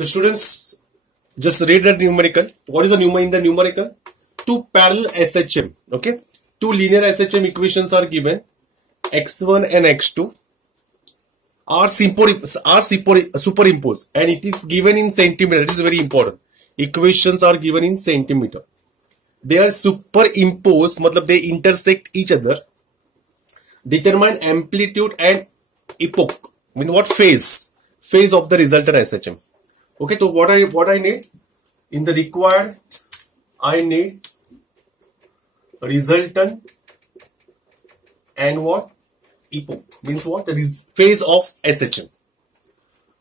So students, just read the numerical. What is the in the numerical? Two parallel SHM. Okay, two linear SHM equations are given. X1 and X2 are superimposed, and it is given in centimeter. It is very important. Equations are given in centimeter. They are superimposed, matlab they intersect each other. Determine amplitude and epoch. I mean what phase of the resultant SHM. Okay, so what I need in the required, I need resultant and what epoch means what phase of SHM.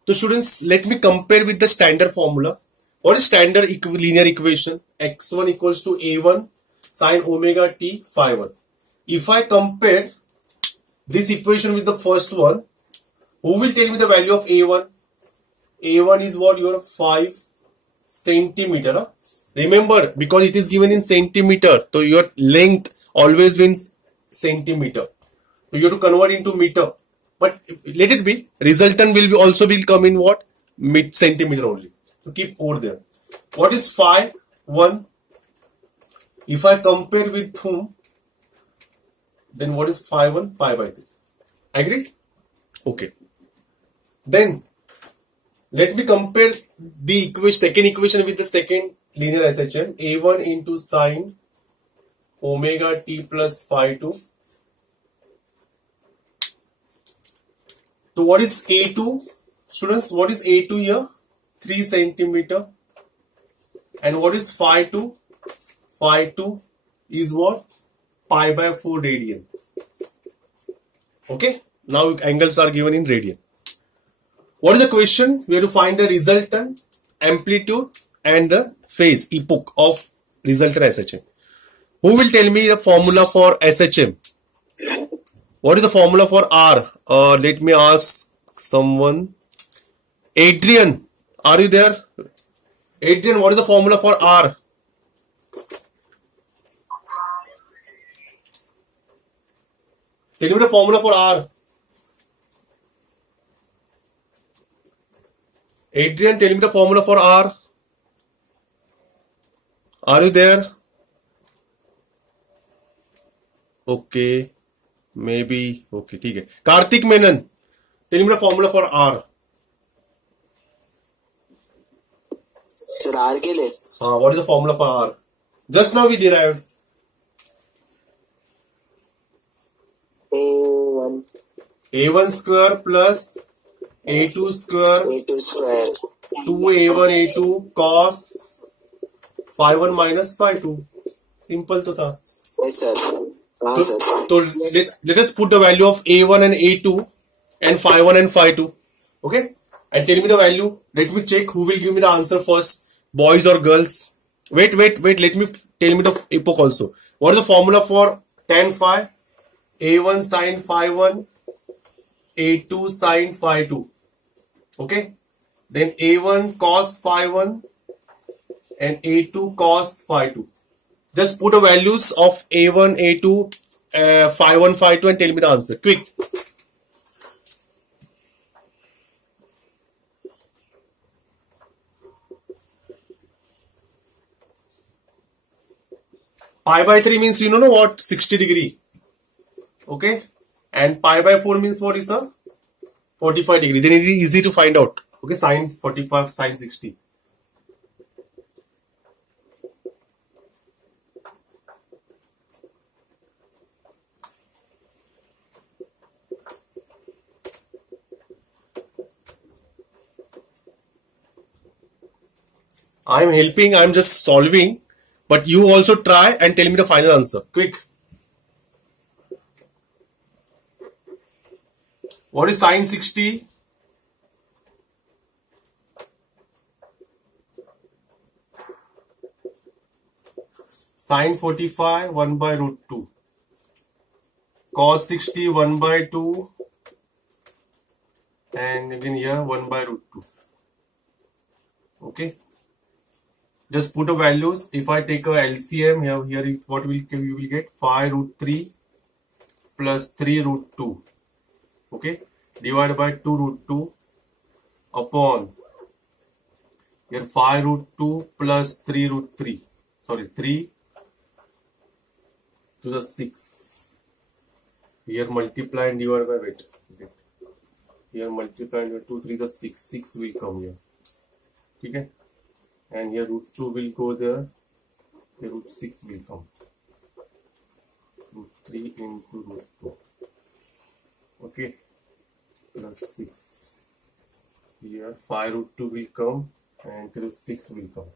So students, let me compare with the standard formula. What is standard linear equation? X1 equals to A1 sine omega t phi 1. If I compare this equation with the first one, who will tell me the value of A1? A1 is what? Your 5 centimeter. Huh? Remember, because it is given in centimeter, so your length always means centimeter. So you have to convert into meter. But let it be. Resultant will come in what? Centimeter only. So keep over there. What is phi 1? If I compare with whom, then what is phi 1? Pi by 3. Agreed? Okay. Then let me compare the second equation with the second linear SHM. A1 into sine omega t plus phi 2. So what is A2? Students, what is A2 here? 3 centimeter. And what is phi 2? Phi 2 is what? Pi by 4 radian. Okay. Now angles are given in radian. What is the question? We have to find the resultant, amplitude and the phase, epoch of resultant SHM. Who will tell me the formula for SHM? What is the formula for R? Let me ask someone. Adrian, are you there? Adrian, what is the formula for R? Tell me the formula for R. Adrian, tell me the formula for R. Are you there? Okay. Maybe. Okay, ठीक है. Karthik Menon, tell me the formula for R. Sir, R के लिए. What is the formula for R? Just now we derived. A1. A1 square plus A2 square. A2 square. 2A1 A2 cos phi 1 minus phi 2. Simple to था. Yes, sir. So let us put the value of A1 and A2 and phi 1 and phi 2. Okay? And tell me the value. Let me check who will give me the answer first. Boys or girls? Wait. Let me tell me the epoch also. What is the formula for tan phi? A1 sin phi 1, A2 sin phi 2. Okay? Then A1 cos phi 1 and A2 cos phi 2. Just put the values of A1, A2, phi 1, phi 2 and tell me the answer. Quick. Pi by 3 means you know what? 60 degree. Okay? And pi by 4 means what is a 45 degree. Then it is easy to find out. Okay? Sin 45, sin 60. I am helping, I am just solving, but you also try and tell me the final answer. Quick. What is sin 60? Sin 45, 1 by root 2. Cos 60, 1 by 2. And again here, 1 by root 2. Okay. Just put the values. If I take a LCM here what you will get 5 root 3 plus 3 root 2. Okay, divided by 2 root 2 upon Here 5 root 2 plus 3 root 3. Sorry, 3 to the 6. Here multiply and divide by weight. Here multiply and 2, 3 the 6. 6 will come here. Okay? And here root 2 will go there. Here root 6 will come. Root 3 into root 2. Okay? Plus 6. Here 5 root 2 will come and 3 6 will come.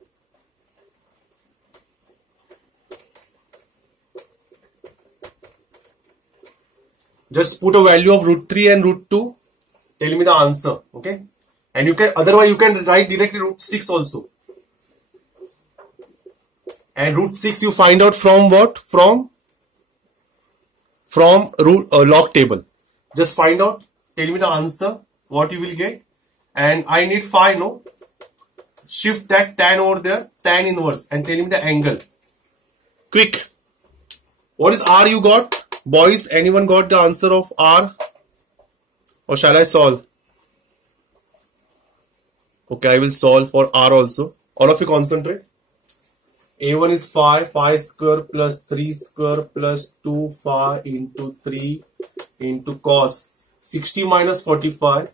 Just put a value of root 3 and root 2. Tell me the answer. Okay? And you can, otherwise you can write directly root 6 also. And root 6 you find out from what? From root log table. Just find out. Tell me the answer. What you will get. And I need phi, no? Shift that tan over there. Tan inverse. And tell me the angle. Quick. What is R you got? Boys, anyone got the answer of R? Or shall I solve? Okay, I will solve for R also. All of you concentrate. A1 is phi square plus 3 square plus 2 phi into 3 into cos 60 minus 45.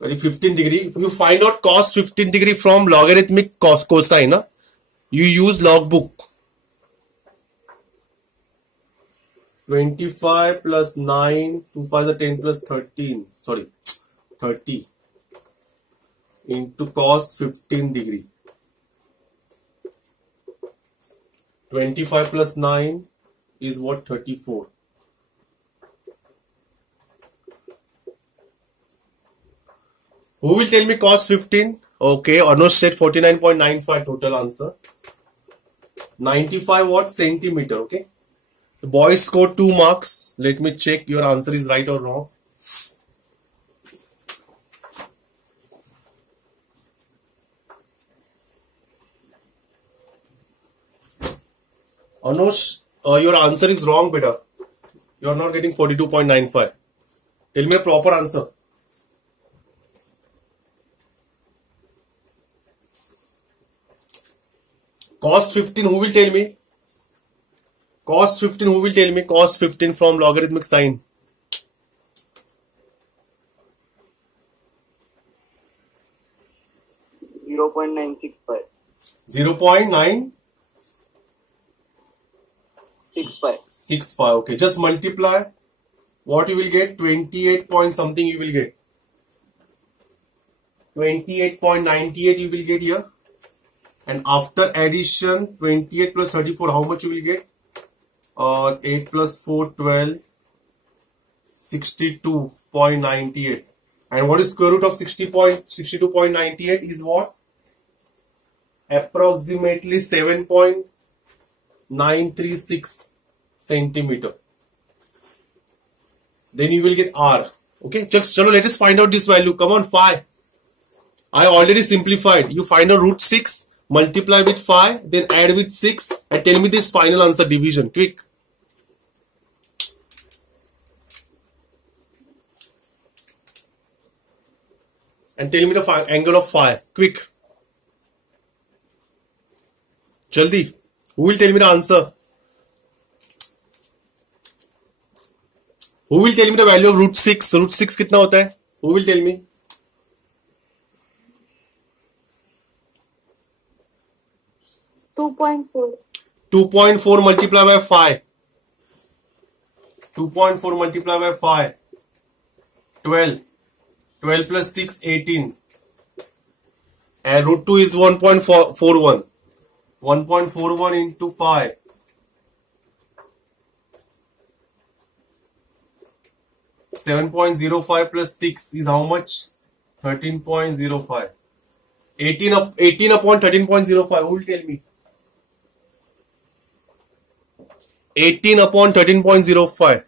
Very 15 degree. If you find out cos 15 degree from logarithmic cosine, you use logbook. 25 plus 9, 2 5 is 10 plus 13. Sorry, 30 into cos 15 degree. 25 plus 9 is what? 34. Who will tell me cos 15? Okay, Anush said 49.95 total answer. 95 what? Centimeter. Okay. The boys scored 2 marks. Let me check your answer is right or wrong. Anush, your answer is wrong, beta. You are not getting 42.95. Tell me a proper answer. Cos 15, who will tell me? Cos 15, who will tell me? Cos 15 from logarithmic sine. 0.965. 0.9? 65. Okay, just multiply. What you will get? 28 point something you will get. 28.98 you will get here. And after addition, 28 plus 34, how much you will get? 8 plus 4, 12. 62.98. And what is square root of 62.98 is what? Approximately 7.936 centimeter. Then you will get R. Okay, chalo, let us find out this value. Come on, phi. I already simplified. You find out root 6, multiply with phi, then add with 6, and tell me this final answer division. Quick. And tell me the angle of phi. Quick. Jaldi. Who will tell me the answer? Who will tell me the value of root 6? Root 6 कितना होता है? Who will tell me? $2.4. 2.4 multiplied by 5. 2.4 multiplied by 5. 12. 12 plus 6, 18. And root 2 is 1.41. 1.41 into 5. 7.05 plus 6 is how much? 13.05. 18 upon 13.05. Who will tell me? 18 upon 13.05.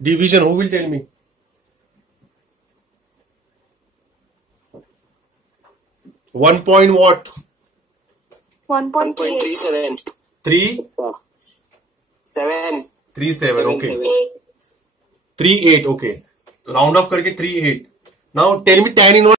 Division. Who will tell me? 1 point what? 1.37. 3? 7. 37. Okay. 38. Okay. Round off करके 38. Now tell me tan inverse